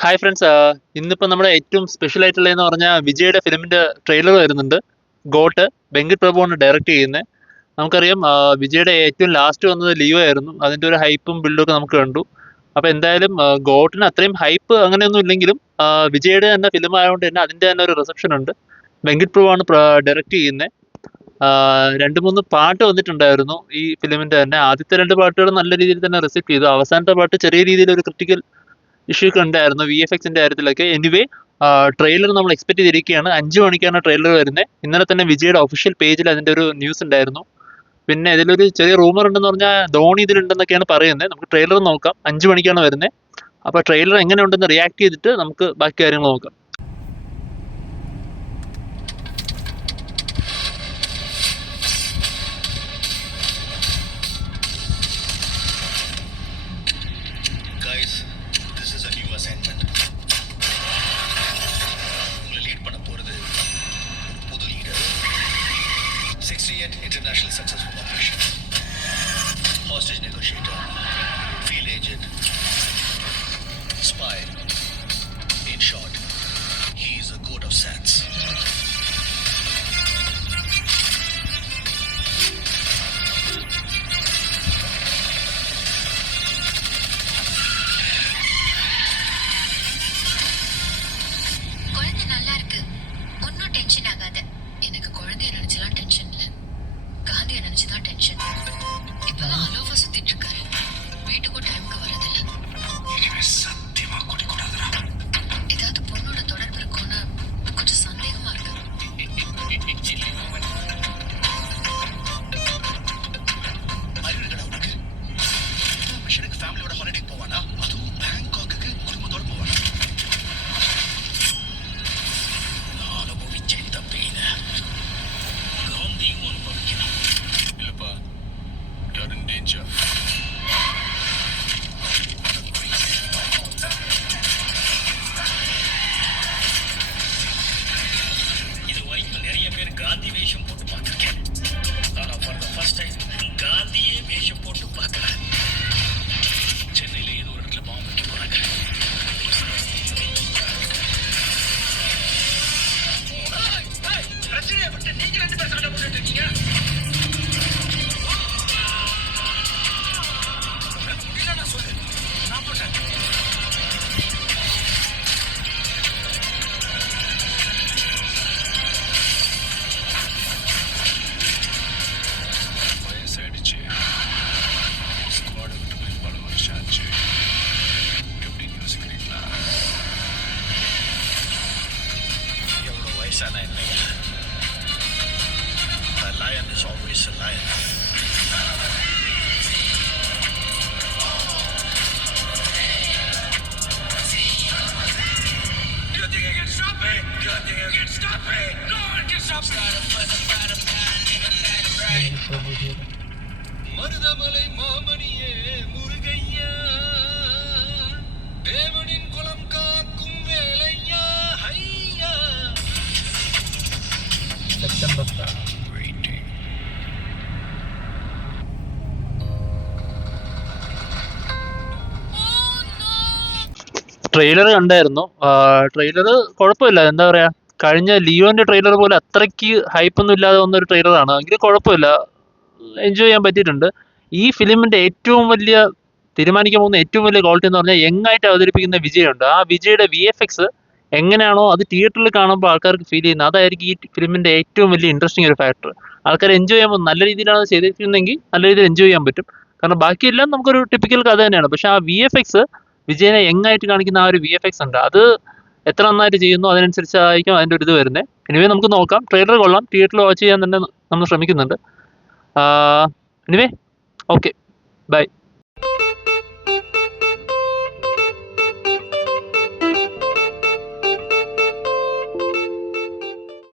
Hi friends, ഇന്നിപ്പോൾ നമ്മുടെ ഏറ്റവും സ്പെഷ്യൽ ആയിട്ടുള്ളതെന്ന് പറഞ്ഞാൽ വിജയുടെ ഫിലിമിന്റെ ട്രെയിലർ വരുന്നുണ്ട്. ഗോട്ട്. വെങ്കട് പ്രഭുവാണ് ഡയറക്റ്റ് ചെയ്യുന്നത്. നമുക്കറിയാം, വിജയുടെ ഏറ്റവും ലാസ്റ്റ് വന്നത് ലിയോ ആയിരുന്നു. അതിന്റെ ഒരു ഹൈപ്പും ബിൽഡും ഒക്കെ നമുക്ക് കണ്ടു. അപ്പോൾ എന്തായാലും ഗോട്ടിന് അത്രയും ഹൈപ്പ് അങ്ങനെയൊന്നും ഇല്ലെങ്കിലും വിജയുടെ തന്നെ ഫിലിം ആയതുകൊണ്ട് തന്നെ അതിന്റെ തന്നെ ഒരു റിസപ്ഷൻ ഉണ്ട്. വെങ്കട് പ്രഭുവാണ് ഡയറക്റ്റ് ചെയ്യുന്നത്. രണ്ട് മൂന്ന് പാട്ട് വന്നിട്ടുണ്ടായിരുന്നു ഈ ഫിലിമിന്റെ തന്നെ. ആദ്യത്തെ രണ്ട് പാട്ടുകൾ നല്ല രീതിയിൽ തന്നെ റിസീവ് ചെയ്തു. അവസാനത്തെ പാട്ട് ചെറിയ രീതിയിൽ ഒരു ക്രിട്ടിക്കൽ ഇഷ്യൂ ഒക്കെ ഉണ്ടായിരുന്നു VFXന്റെ കാര്യത്തിലൊക്കെ. എനിവേ, ട്രെയിലർ നമ്മൾ എക്സ്പെക്ട് ചെയ്തിരിക്കുകയാണ്. 5 മണിക്കാണ് ട്രെയിലർ വരുന്നത്. ഇന്നലെ തന്നെ വിജയുടെ ഒഫീഷ്യൽ പേജിൽ അതിന്റെ ഒരു ന്യൂസ് ഉണ്ടായിരുന്നു. പിന്നെ ഇതിലൊരു ചെറിയ റൂമർ ഉണ്ടെന്ന് പറഞ്ഞാൽ ധോണി ഇതിലുണ്ടെന്നൊക്കെയാണ് പറയുന്നത്. നമുക്ക് ട്രെയിലർ നോക്കാം. 5 മണിക്കാണ് വരുന്നത്. അപ്പോൾ ട്രെയിലർ എങ്ങനെ ഉണ്ടെന്ന് റിയാക്ട് ചെയ്തിട്ട് നമുക്ക് ബാക്കി കാര്യങ്ങൾ നോക്കാം. Guys, this is a new assignment. உங்களை லீட் பண்ண போறது ஒரு புது லீடர். 68 international successful operations. Hostage negotiator, field agent, spy. In short, he is a goat of SATS. குழந்தை நல்லா இருக்கு. ஒன்னும் டென்ஷன் ஆகாத. எனக்கு குழந்தைய நினைச்சுதான் டென்ஷன் இல்ல, காந்திய நினைச்சுதான் டென்ஷன். இப்பெல்லாம் அலோஃபா சுத்திட்டு இருக்காரு. வீட்டுக்கும் டைமுக்கு வரதில்ல. இனிமே சத்தியமா குடிக்கூடாதுடா. ஏதாவது பொண்ணோட தொடர்பு இருக்கும்னு கொஞ்சம் சந்தேகமா இருக்கு. அறிவுடா உனக்கு. மிஷனுக்கு ஃபேமிலியோட ஹாலிடே போவானா? அதுவும் பேங்காக்கு குடும்பத்தோட போவானா? நான் அனுபவிச்சேன் இந்த பெயினை. காந்தியும் அனுபவிக்கணும். இல்லப்பா, you're in danger. இது வரைக்கும் நிறைய பேர் காந்தி வேஷம் போட்டு பார்த்துருக்கேன். ஆனா for the first time காந்தியே வேஷம் போட்டு பார்க்கல. சென்னையில ஏதோ ஒரு இடத்துல பாம்பு வைக்க போறாங்க. பிரச்சனையை விட்டு நீங்க ரெண்டு பேர் சண்டை போட்டுட்டு இருக்கீங்க. இல்லைன்னா சொல்லு, நான் போட்டேன். வயசாயிடுச்சு. ஸ்குவாடை விட்டு போய் பல வருஷம் ஆச்சு. எப்படின்னு யோசிக்கிறீங்களா? எவ்வளோ வயசானா இல்லையா? A lion is always a lion. You think you can stop me? You think you can stop me? No one can stop me. Marudhamalai மாமணியே முருகையா, தேவனின் குலம் காக்கும் வேலையா, ஐயா. Waiting. ട്രെയിലർ കണ്ടായിരുന്നു. ട്രെയിലർ കുഴപ്പമില്ല. എന്താ പറയാ, കഴിഞ്ഞ ലിയോന്റെ ട്രെയിലർ പോലെ അത്രയ്ക്ക് ഹൈപ്പൊന്നും ഇല്ലാതെ വന്ന ഒരു ട്രെയിലറാണ്. എങ്കിലും കുഴപ്പമില്ല, എൻജോയ് ചെയ്യാൻ പറ്റിയിട്ടുണ്ട്. ഈ ഫിലിമിന്റെ ഏറ്റവും വലിയ തീരുമാനിക്കാൻ പോകുന്ന ഏറ്റവും വലിയ ക്വാളിറ്റി എന്ന് പറഞ്ഞാൽ യങ്ങായിട്ട് അവതരിപ്പിക്കുന്ന വിജയുണ്ട്. ആ വിജയുടെ VFX എങ്ങനെയാണോ അത് തിയേറ്ററിൽ കാണുമ്പോൾ ആൾക്കാർക്ക് ഫീൽ ചെയ്യുന്നത്, അതായിരിക്കും ഈ ഫിലിമിന്റെ ഏറ്റവും വലിയ ഇൻട്രസ്റ്റിംഗ് ഒരു ഫാക്ടർ. ആൾക്കാർ എൻജോയ് ചെയ്യുമ്പോൾ നല്ല രീതിയിലാണ് അത് ചെയ്തിരിക്കുന്നതെങ്കിൽ നല്ല രീതിയിൽ എൻജോയ് ചെയ്യാൻ പറ്റും. കാരണം ബാക്കിയെല്ലാം നമുക്കൊരു ടിപ്പിക്കൽ കഥ തന്നെയാണ്. പക്ഷെ ആ VFX, വിജയനെ യങ്ങായിട്ട് കാണിക്കുന്ന ആ ഒരു VFX ഉണ്ട്, അത് എത്ര നന്നായിട്ട് ചെയ്യുന്നു അതിനനുസരിച്ചായിരിക്കും അതിൻ്റെ ഒരു ഇത് വരുന്നത്. എനിവേ, നമുക്ക് നോക്കാം. ട്രെയിലർ കൊള്ളാം. തിയേറ്ററിൽ വാച്ച് ചെയ്യാൻ തന്നെ നമ്മൾ ശ്രമിക്കുന്നുണ്ട്. Anyway, okay, by.